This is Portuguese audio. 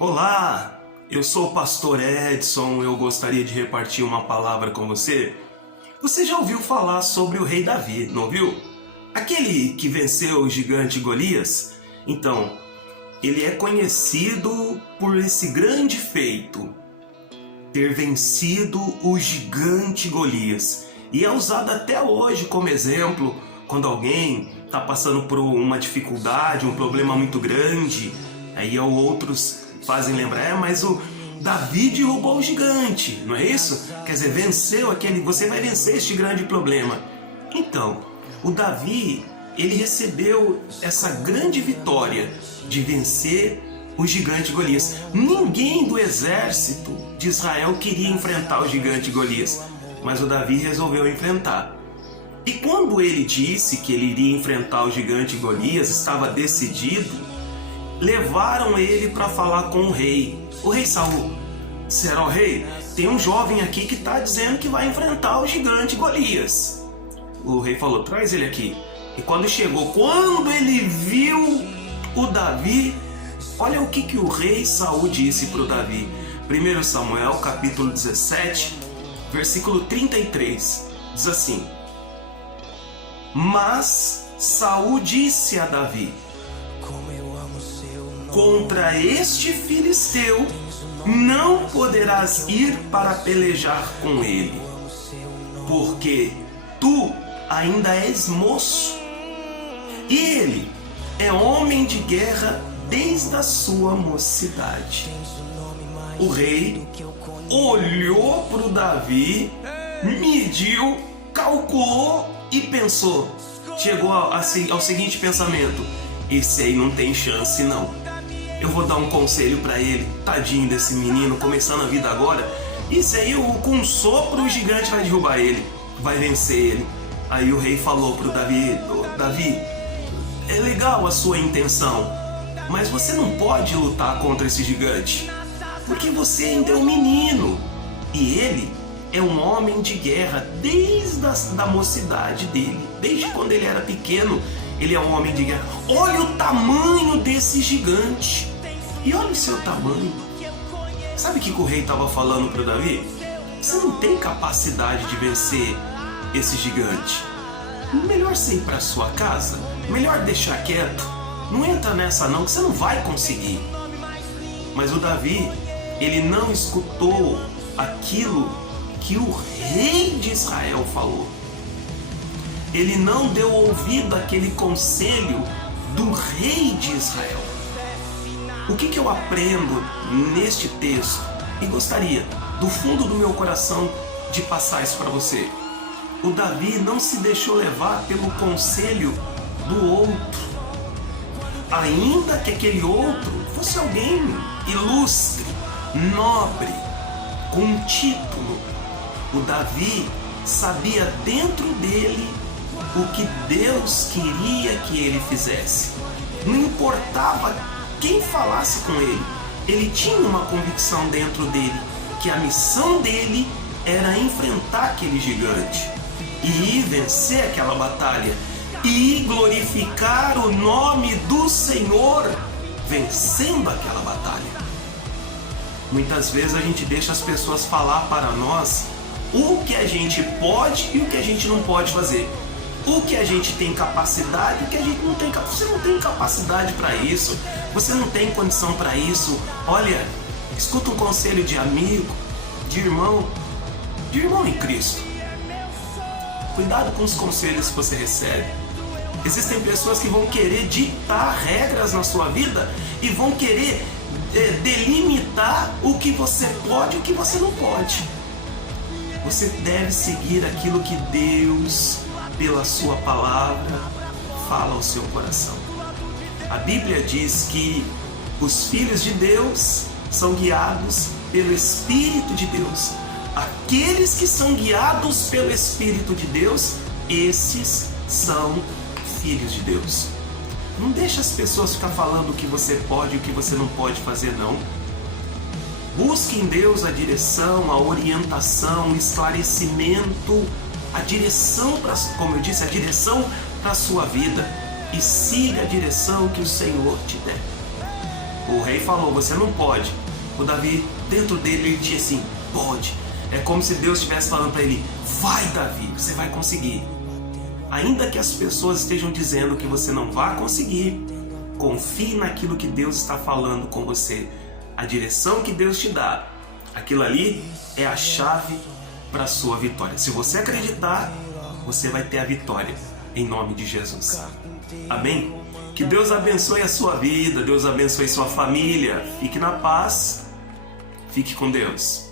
Olá, eu sou o pastor Edson, eu gostaria de repartir uma palavra com você. Você já ouviu falar sobre o rei Davi, não ouviu? Aquele que venceu o gigante Golias? Então, ele é conhecido por esse grande feito, ter vencido o gigante Golias. E é usado até hoje como exemplo quando alguém está passando por uma dificuldade, um problema muito grande. Aí outros fazem lembrar, mas o Davi derrubou o gigante, não é isso? Quer dizer, venceu aquele, você vai vencer este grande problema. Então, o Davi, ele recebeu essa grande vitória de vencer o gigante Golias. Ninguém do exército de Israel queria enfrentar o gigante Golias, mas o Davi resolveu enfrentar. E quando ele disse que ele iria enfrentar o gigante Golias, estava decidido, levaram ele para falar com o rei Saul. Será o rei? Tem um jovem aqui que está dizendo que vai enfrentar o gigante Golias. O rei falou, traz ele aqui. E quando ele viu o Davi, olha o que o rei Saul disse para o Davi. 1 Samuel capítulo 17, versículo 33, diz assim: Mas Saul disse a Davi: Contra este filisteu não poderás ir para pelejar com ele, porque tu ainda és moço, e ele é homem de guerra desde a sua mocidade. O rei olhou para o Davi, mediu, calculou e pensou. Chegou ao seguinte pensamento: esse aí não tem chance não. Eu vou dar um conselho para ele, tadinho desse menino, começando a vida agora. Isso aí, com um sopro, o gigante vai derrubar ele, vai vencer ele. Aí o rei falou pro Davi: Davi, é legal a sua intenção, mas você não pode lutar contra esse gigante, porque você ainda é um menino, e ele é um homem de guerra desde a mocidade dele, desde quando ele era pequeno. Ele é um homem de guerra. Olha o tamanho desse gigante. E olha o seu tamanho. Sabe o que o rei estava falando para o Davi? Você não tem capacidade de vencer esse gigante. Melhor você ir para sua casa. Melhor deixar quieto. Não entra nessa não, que você não vai conseguir. Mas o Davi, ele não escutou aquilo que o rei de Israel falou. Ele não deu ouvido àquele conselho do rei de Israel. O que eu aprendo neste texto? E gostaria, do fundo do meu coração, de passar isso para você. O Davi não se deixou levar pelo conselho do outro. Ainda que aquele outro fosse alguém ilustre, nobre, com um título, o Davi sabia dentro dele o que Deus queria que ele fizesse. Não importava quem falasse com ele, ele tinha uma convicção dentro dele, que a missão dele era enfrentar aquele gigante e vencer aquela batalha e glorificar o nome do Senhor vencendo aquela batalha. Muitas vezes a gente deixa as pessoas falar para nós o que a gente pode e o que a gente não pode fazer. O que a gente tem capacidade e o que a gente não tem capacidade. Você não tem capacidade para isso. Você não tem condição para isso. Olha, escuta um conselho de amigo, de irmão em Cristo. Cuidado com os conselhos que você recebe. Existem pessoas que vão querer ditar regras na sua vida e vão querer delimitar o que você pode e o que você não pode. Você deve seguir aquilo que Deus, pela sua palavra, fala ao seu coração. A Bíblia diz que os filhos de Deus são guiados pelo Espírito de Deus. Aqueles que são guiados pelo Espírito de Deus, esses são filhos de Deus. Não deixa as pessoas ficar falando o que você pode e o que você não pode fazer, não. Busque em Deus a direção, a orientação, o esclarecimento, a direção, como eu disse, a direção para a sua vida, e siga a direção que o Senhor te der. O rei falou, você não pode. O Davi, dentro dele, ele tinha assim, pode. É como se Deus estivesse falando para ele, vai Davi, você vai conseguir. Ainda que as pessoas estejam dizendo que você não vai conseguir, confie naquilo que Deus está falando com você. A direção que Deus te dá, aquilo ali é a chave para a sua vitória. Se você acreditar, você vai ter a vitória, em nome de Jesus. Amém? Que Deus abençoe a sua vida, Deus abençoe sua família. Fique na paz, fique com Deus.